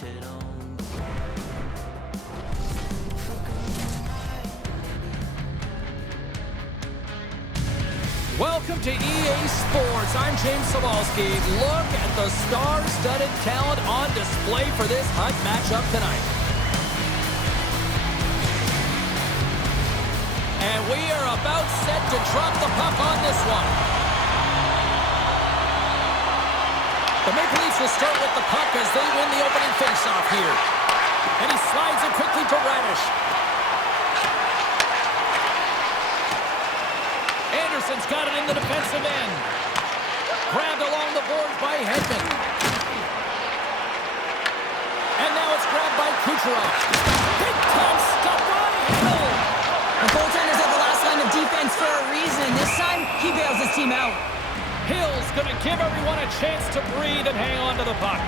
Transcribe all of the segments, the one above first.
Welcome to EA Sports. I'm James Sawalski. Look at the star-studded talent on display for this HUT matchup tonight. And we are about set to drop the puck on this one. The Maple Leafs will start with the puck as they win the opening faceoff here. And he slides it quickly to Radish. Anderson's got it in the defensive end. Grabbed along the boards by Hedman. And now it's grabbed by Kucherov. Big time stop by Hill. The goaltender's at the last line of defense for a reason. This time, he bails his team out. Hill's going to give everyone a chance to breathe and hang on to the puck.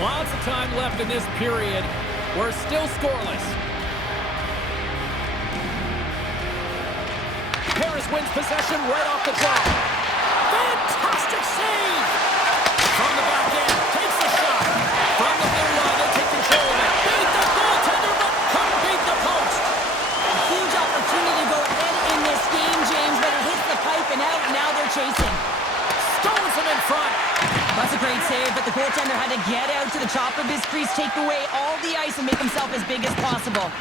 Lots of time left in this period. We're still scoreless. Harris wins possession right off the draw. Fantastic save! From the back end, takes the shot. From the blue line, they take control of it. Beat the goaltender, but couldn't beat the post. A huge opportunity to go ahead in this game, James, but it hits the pipe and out. Now they're chasing. Stones him in front. That's a great save, but the goaltender had to get out to the top of his crease, take away all the ice, and make himself as big as possible.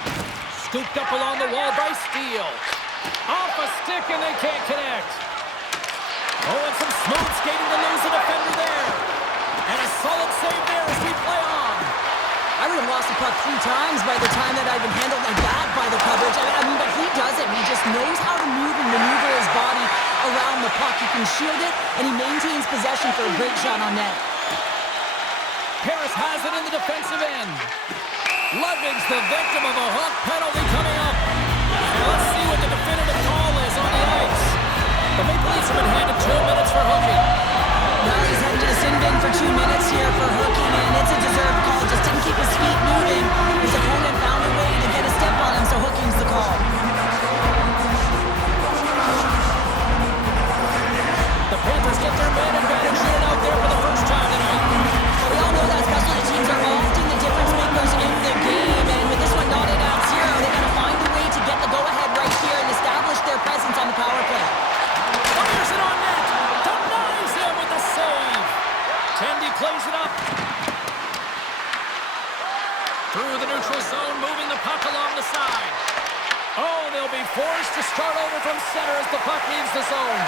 Scooped up along the wall by Steele. Off a stick, and they can't connect. Oh, and some smooth skating to lose a defender there. And a solid save there as we play on. I would have lost the puck 3 times by the time that I've been handled like that by the coverage. I mean, but he doesn't. He just knows how to move and maneuver his body around the puck. He can shield it, and he maintains possession for a great shot on net. Harris has it in the defensive end. Ludwig's the victim of a hook penalty coming up. And let's see what the definitive call is on the ice. The Maple Leafs have been handed 2 minutes for hooking. Now he's heading to the sin bin for 2 minutes here for hooking, and it's a deserved call. Just didn't keep his feet moving. His opponent found a way to get a step on him, so hooking's the call. The Panthers get their man advantage unit out there for the first time tonight. But we all know that special teams are often the difference makers in the game, and with this one knotted at 0, they got to find a way to get the go-ahead right here and establish their presence on the power play. Fires it on net. Denies him with the save. Tendy plays it up. Through the neutral zone, moving the puck along the side. Oh, they'll be forced to start over from center as the puck leaves the zone.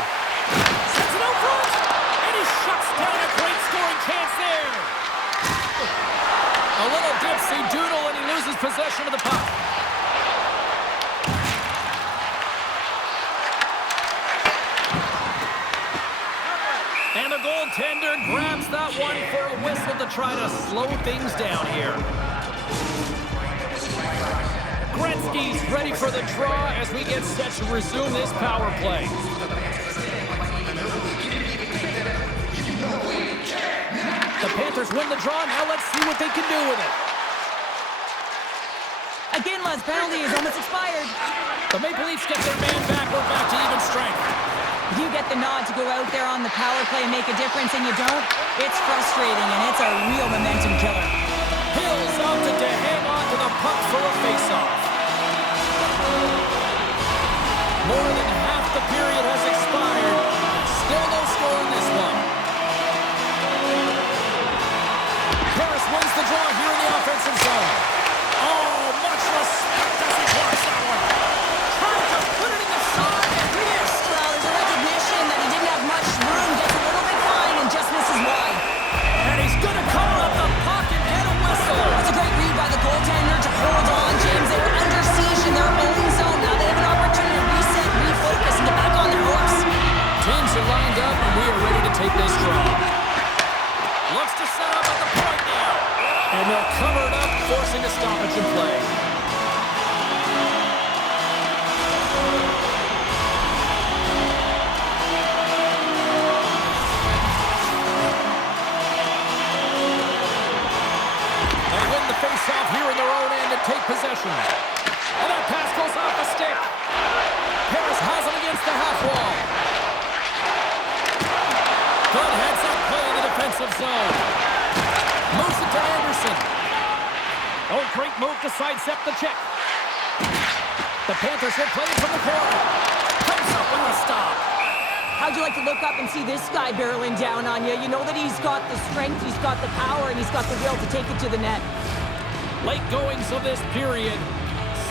Sends it out front, and he shuts down a great scoring chance there. A little dipsy doodle, and he loses possession of the puck. And the goaltender grabs that one for a whistle to try to slow things down here. Gretzky's ready for the draw as we get set to resume this power play. The Panthers win the draw. Now let's see what they can do with it. Again, Les, penalty is almost expired. The Maple Leafs get their man back. We're back to even strength. If you get the nod to go out there on the power play and make a difference and you don't, it's frustrating, and it's a real momentum killer. Hill's opted to hang on to the puck for a face-off. More than half the period has expired. Still no score in this one. Harris wins the draw here in the offensive zone. Oh, much respect as he blocks that one. Trying to put it in the side and missed. Well, there's a recognition that he didn't have much room, gets a little bit fine, and just misses wide. And he's going to cover up the puck and get a whistle. That's a great read by the goaltender to hold on, James. They were under siege in their own zone. Now they have an opportunity to reset, refocus, and get back on their horse. Teams are lined up, and we are ready to take this draw. Looks to set up at the point now. And they'll cover it up, forcing a stoppage in play. They win the face-off here in their own take possession. And that pass goes off the stick. Harris has it against the half wall. Good heads-up play in the defensive zone. Moves it to Anderson. Oh, great move to sidestep the check. The Panthers will play it from the corner. Comes up with a stop. How'd you like to look up and see this guy barreling down on you? You know that he's got the strength, he's got the power, and he's got the will to take it to the net. Late goings of this period.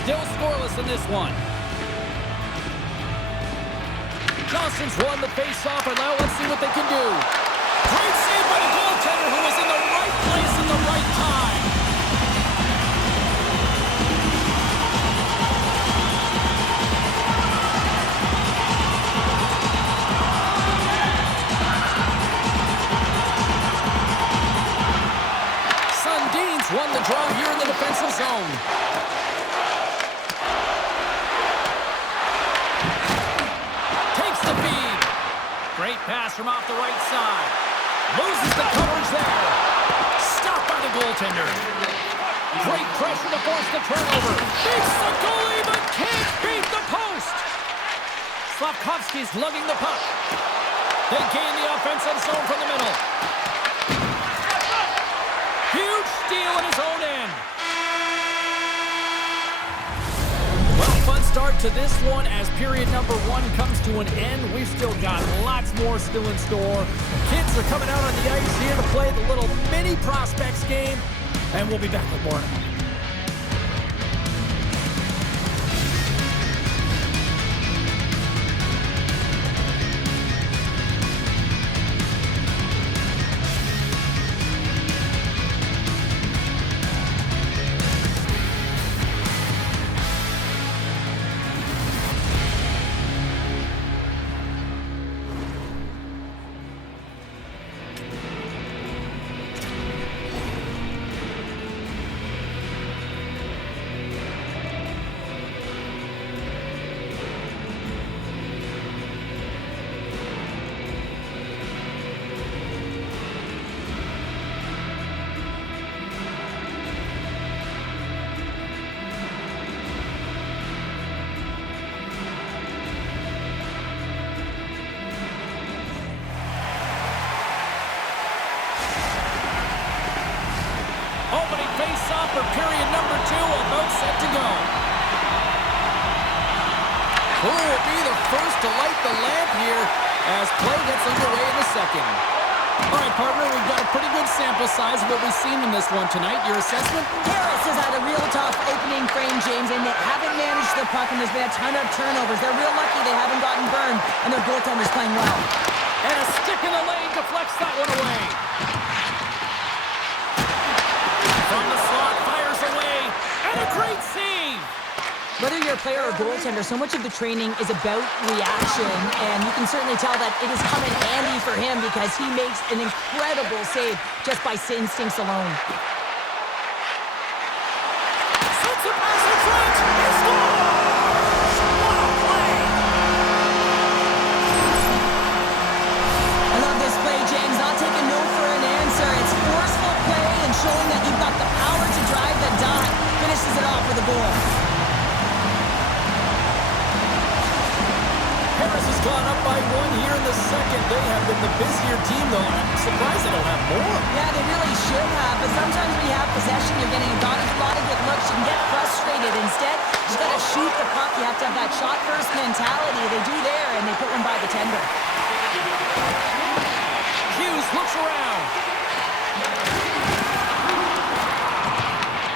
Still scoreless in this one. Johnson's won the face-off, and now let's see what they can do. Great save by the goaltender, who was in the right place at the right time. Sundin's won the draw here in the defensive zone. Great pass from off the right side. Loses the coverage there. Stopped by the goaltender. Great pressure to force the turnover. Beats the goalie, but can't beat the post. Slafkovsky's lugging the puck. They gain the offensive zone from the middle. Huge steal in his own end. Fun start to this one as period number 1 comes to an end. We've still got lots more still in store. Kids are coming out on the ice here to play the little mini prospects game, and we'll be back with more in a moment. Opening face-off for period number 2, about set to go. Who will be the first to light the lamp here as play gets underway in the second? All right, partner, we've got a pretty good sample size of what we've seen in this one tonight. Your assessment? Harris has had a real tough opening frame, James, and they haven't managed the puck, and there's been a ton of turnovers. They're real lucky they haven't gotten burned, and their goaltender's playing well. And a stick in the lane deflects that one away. From the slot, fires away, and a great save! Whether you're a player or goaltender, so much of the training is about reaction, and you can certainly tell that it is coming handy for him because he makes an incredible save just by instincts alone. Sends a pass in front, he scores! What a play! I love this play, James. Not taking no for an answer. It's forceful play and showing that you've got the power to drive the dot. Finishes it off with a goal. Harris has gone up by 1 here in the second. They have been the busier team, though. I'm surprised they don't have more. Yeah, they really should have, but sometimes when you have possession, you're getting a lot of good looks. You can get frustrated. Instead, you just got to shoot the puck. You have to have that shot-first mentality. They do there, and they put one by the tender. Hughes looks around.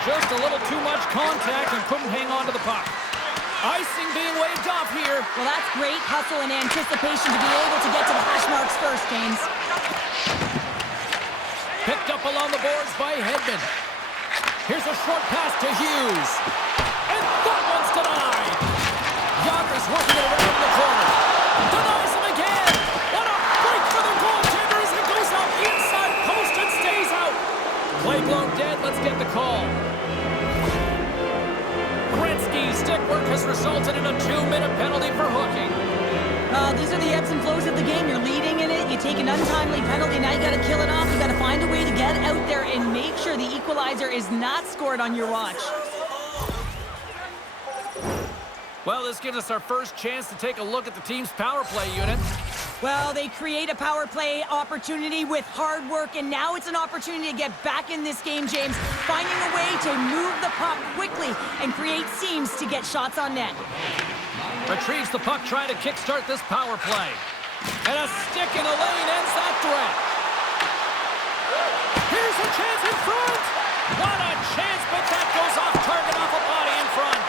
Just a little too much contact and couldn't hang on to the puck. Icing being waved off here. Well, that's great hustle and anticipation to be able to get to the hash marks first, James. Picked up along the boards by Hedman. Here's a short pass to Hughes. And that one's denied. Yager's working it around the corner. Denies him again. What a break for the goaltender as it goes out the inside post and stays out. Play blown dead. Let's get the call. Gretzky's stick work has resulted in a 2-minute penalty for hooking. These are the ebbs and flows of the game. You're leading in it. You take an untimely penalty. Now you got to kill it off. You got to find a way to get out there and make sure the equalizer is not scored on your watch. Well, this gives us our first chance to take a look at the team's power play unit. Well, they create a power play opportunity with hard work, and now it's an opportunity to get back in this game, James. Finding a way to move the puck quickly and create seams to get shots on net. Retrieves the puck, trying to kickstart this power play. And a stick in the lane ends that threat. Here's a chance in front. What a chance, but that goes off target, off a body in front.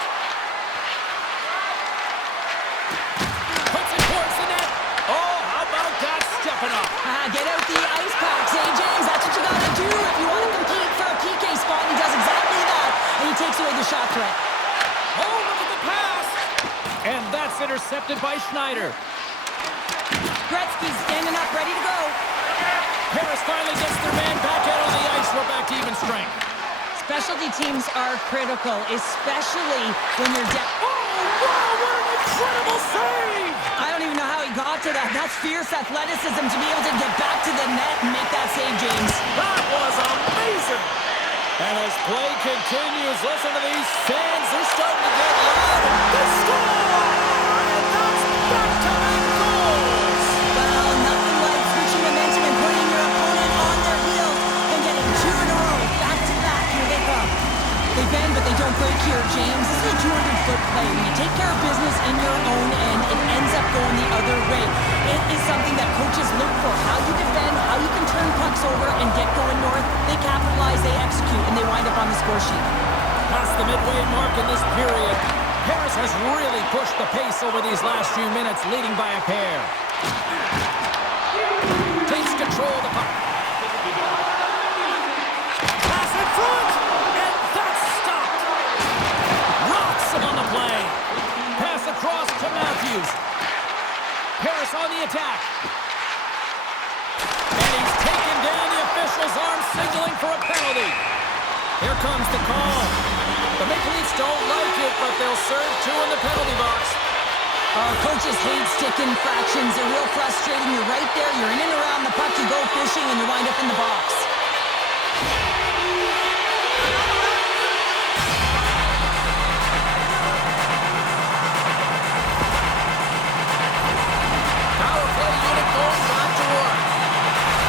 Puts it towards the net. Oh, how about that stepping up? Get out the ice packs, eh, James? That's what you gotta do if you want to compete for a PK spot. He does exactly that, and he takes away the shot threat. Oh, look at the pass. And that's intercepted by Schneider. Gretzky's standing up, ready to go. Paris finally gets their man back out on the ice. We're back to even strength. Specialty teams are critical, especially when you're down. Oh, wow, what an incredible save! I don't even know how he got to that. That's fierce athleticism to be able to get back to the net and make that save, James. That was amazing! And as play continues, listen to these fans. They're starting to get loud. They score! And that's back-to-back goals! Well, nothing like switching momentum and putting your opponent on their heels and getting two in a row. Back-to-back, here they come. They bend, but they don't break here, James. This is a 200-foot play. When you take care of business in your own end, it ends up going the other way. It is something that coaches look for. How you defend, how you can turn pucks over and get going north. They capitalize, they execute, and they wind up on the score sheet. Past the midway mark in this period, Paris has really pushed the pace over these last few minutes, leading by a pair. Takes control of the puck. Pass in front, and that's stopped. Rocks on the play. Pass across to Matthews. Paris on the attack. And he's taken down. The official's arm signaling for a penalty. Here comes the call. The Maple Leafs don't like it, but they'll serve two in the penalty box. Coaches hate stick infractions. They're real frustrating. You're right there. You're in and around the puck. You go fishing, and you wind up in the box. Power play unit going back to work.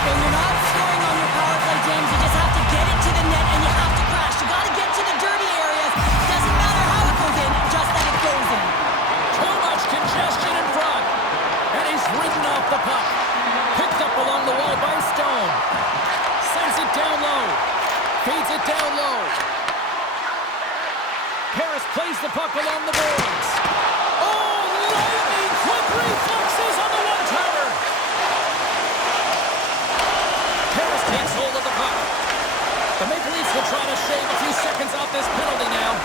When you're not scoring on your power play, James, you just have to get it to the net, and you have to crash. You got to get to the dirty areas. Doesn't matter how it goes in, just that it goes in. Too much congestion in front. And he's ridden off the puck. Picked up along the wall by Stone. Sends it down low. Feeds it down low. Paris plays the puck along the boards. Oh, lightning quick reflexes on the one-timer. Paris takes hold of the puck. The Maple Leafs will try to shave a few seconds off this penalty now.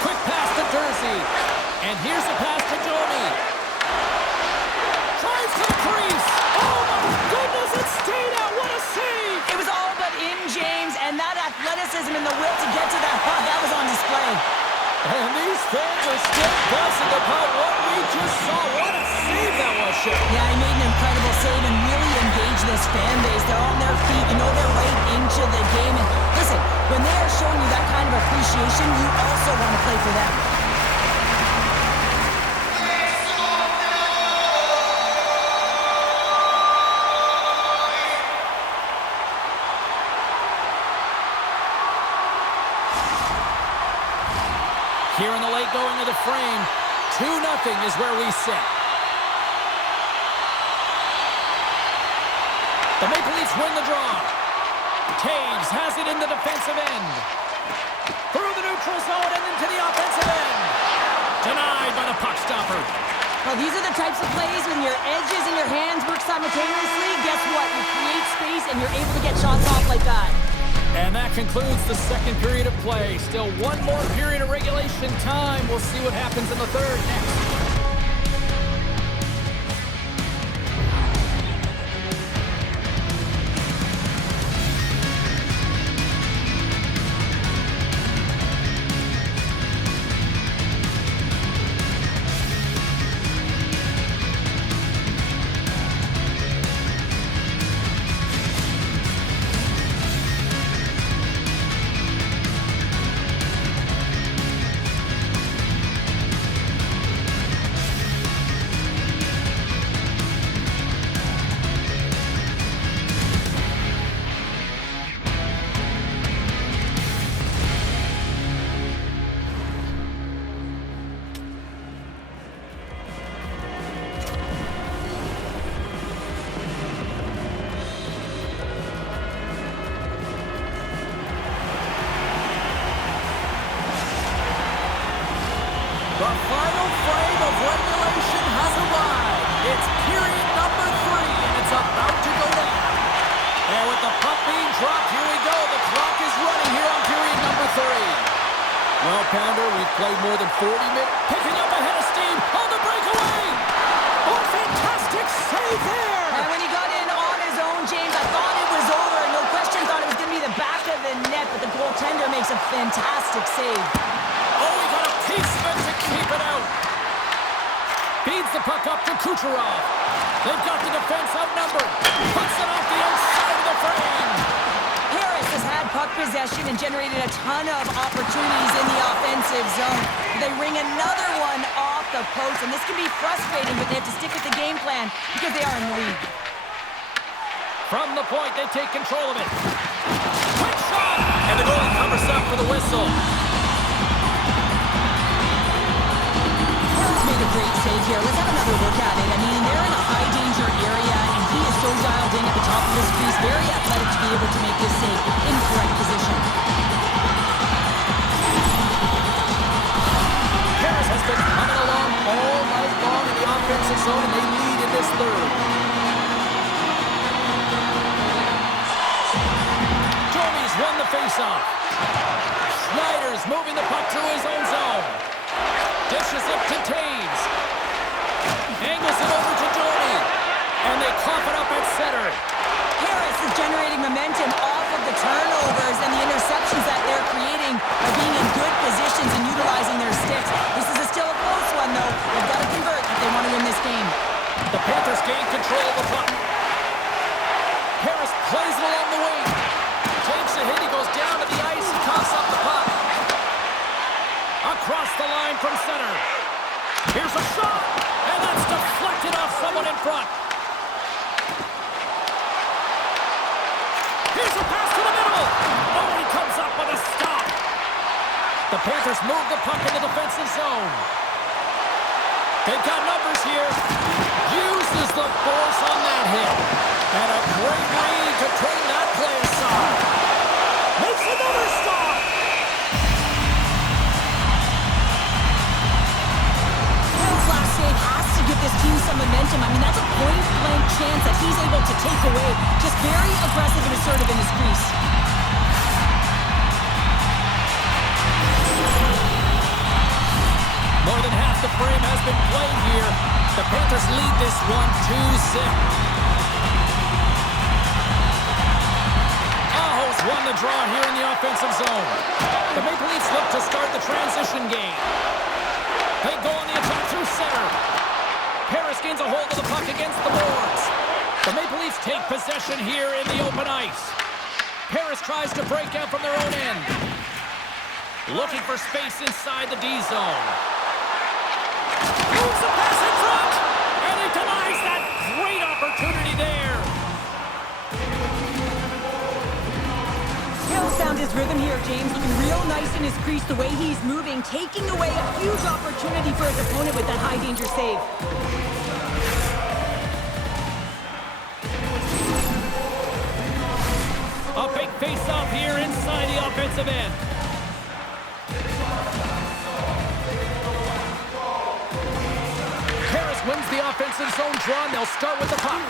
Quick pass to Dursey. And here's a pass to Domi. Tries to the crease. Oh, my goodness, it stayed out. What a save. It was all but in, James, and that athleticism and the will to get to that puck, that was on display. And these fans are still buzzing about what we just saw. What a save that was, Shep. Yeah, he made an incredible save and really engaged this fan base. They're on their feet. You know they're right into the game. And listen, when they are showing you that kind of appreciation, you also want to play for them. Here in the late going of the frame, 2-0 is where we sit. The Maple Leafs win the draw. Taves has it in the defensive end. Through the neutral zone and into the offensive end. Denied by the puck stopper. Well, these are the types of plays when your edges and your hands work simultaneously. Guess what? You create space and you're able to get shots off like that. And that concludes the second period of play. Still one more period of regulation time. We'll see what happens in the third next. The final frame of regulation has arrived. It's period number 3, and it's about to go down. And with the puck being dropped, here we go. The clock is running here on period number 3. Well, Pounder, we've played more than 40 minutes. Picking up ahead of steam on the breakaway. Oh, fantastic save there. And when he got in on his own, James, I thought it was over. No question, thought it was going to be the back of the net, but the goaltender makes a fantastic save. Oh, he got a piece of it to keep it out. Feeds the puck up to Kucherov. They've got the defense outnumbered. Puts it off the outside of the frame. Harris has had puck possession and generated a ton of opportunities in the offensive zone. They ring another one off the post, and this can be frustrating, but they have to stick with the game plan because they are in the lead. From the point, they take control of it. Quick shot! And the goalie covers up for the whistle. Harris made a great save here. Let's have another look at it. I mean, they're in a high-danger area, and he is so dialed in at the top of his crease. Very athletic to be able to make this save in correct position. Harris has been coming along all night long in the offensive zone, and they lead in this third. Johnny's won the faceoff. Schneider's moving the puck through his own zone. Dishes it to Taves. Angles it over to Johnny. And they cough it up at center. Harris is generating momentum off of the turnovers, and the interceptions that they're creating are being in good positions and utilizing their sticks. This is still a close one, though. They've got to convert if they want to win this game. The Panthers gain control of the puck. Harris plays it along the wing. Takes a hit. He goes down to the ice and coughs up the puck. Across the line from center. Here's a shot, and that's deflected off someone in front. Here's a pass to the middle. Oh, he comes up with a stop. The Panthers move the puck in the defensive zone. They've got numbers here. Uses the force on that hit. And a great read to turn that play aside. Makes another stop. Hill's last save has to give this team some momentum. I mean, that's a point-blank chance that he's able to take away. Just very aggressive and assertive in his crease. More than half the frame has been played here. The Panthers lead this one 2-0. Aho's won the draw here in the offensive zone. The Maple Leafs look to start the transition game. They go on the attack through center. Harris gains a hold of the puck against the boards. The Maple Leafs take possession here in the open ice. Harris tries to break out from their own end. Looking for space inside the D zone. Moves the pass in front, and he denies that great opportunity there. Hill's found his rhythm here, James. Looking real nice in his crease, the way he's moving, taking away a huge opportunity for his opponent with that high-danger save. A big face-off here inside the offensive end. Harris wins the offensive zone draw, and they'll start with the puck.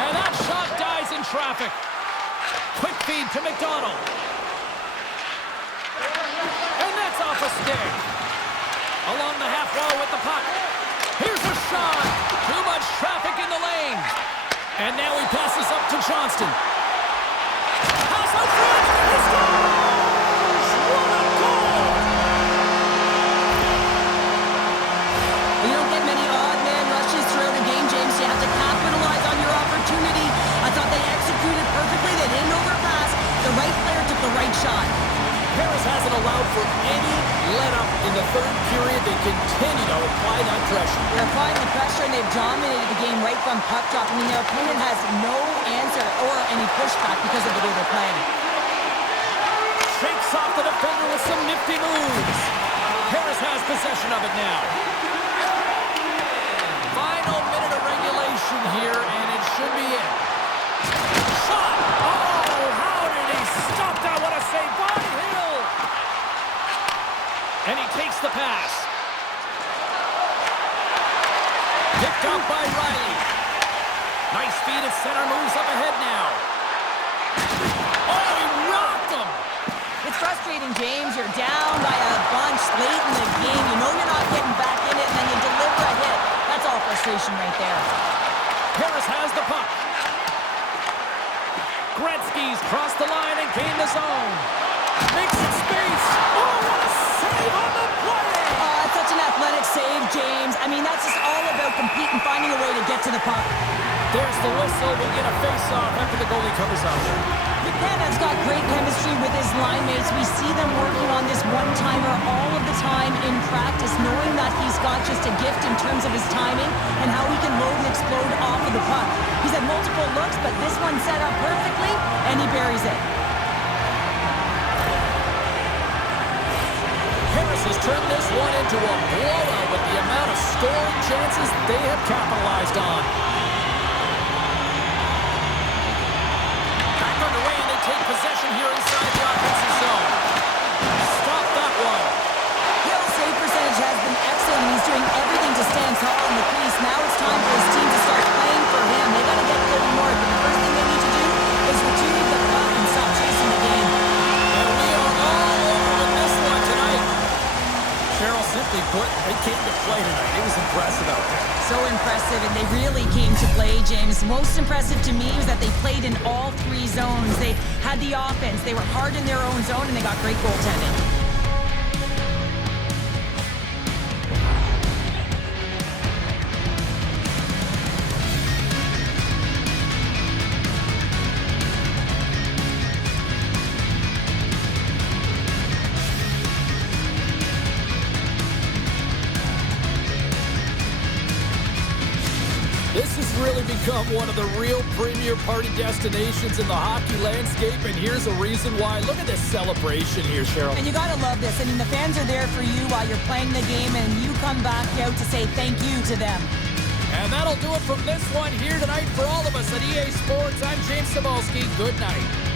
And that shot dies in traffic. Quick feed to McDonald. And that's off a stick. Along the half wall with the puck. Here's a shot. Too much traffic in the lane. And now he passes up to Johnston. Pass out front. He scores! What a goal! You don't get many odd man rushes throughout a game, James. You have to capitalize on your opportunity. I thought they executed perfectly. They didn't overpass. The right player took the right shot. Harris hasn't allowed for any let-up in the third period. They continue to apply that pressure. They're applying the pressure, and they've dominated the game right from puck drop. I mean, their opponent has no answer or any pushback because of the way they're playing. Shakes off the defender with some nifty moves. Harris has possession of it now. Final minute of regulation here, and it should be it. Shot! Oh, how did he stop that? What a save by Hill! And he takes the pass. Picked up by Riley. Nice feed at center, moves up ahead now. Oh, he rocked him! It's frustrating, James. You're down by a bunch late in the game. You know you're not getting back in it, and then you deliver a hit. That's all frustration right there. Harris has the puck. Gretzky's crossed the line and gained the zone. Makes it space. Oh, what a save on the play! Oh, that's such an athletic save, James. I mean, that's just all about competing, finding a way to get to the puck. There's the whistle. We'll get a face-off after the goalie covers up. McKenna's got great chemistry with his line mates. We see them working on this one-timer all of the time in practice, knowing that he's got just a gift in terms of his timing and how he can load and explode off of the puck. He's had multiple looks, but this one set up perfectly, and he buries it. Harris has turned this one into a blowout with the amount of scoring chances they have capitalized on. Back underway, and they take possession here inside the offensive zone. Stop that one. Hill's save percentage has been excellent, and he's doing everything to stand tall in the crease. Now it's time for his team to start playing for him. They got to get going more, but the first thing they need to do is retrieve the puck and stop chasing the game. And we are all over with this one tonight. Cheryl, simply put, they came to play tonight. It was impressive out there. So impressive, and they really came to play, James. Most impressive to me was that they played in all three zones. They had the offense, they were hard in their own zone, and they got great goaltending. This has really become one of the real premier party destinations in the hockey landscape, and here's a reason why. Look at this celebration here, Cheryl. And you gotta love this. I mean, the fans are there for you while you're playing the game, and you come back out to say thank you to them. And that'll do it from this one here tonight for all of us at EA Sports. I'm James Cebulski. Good night.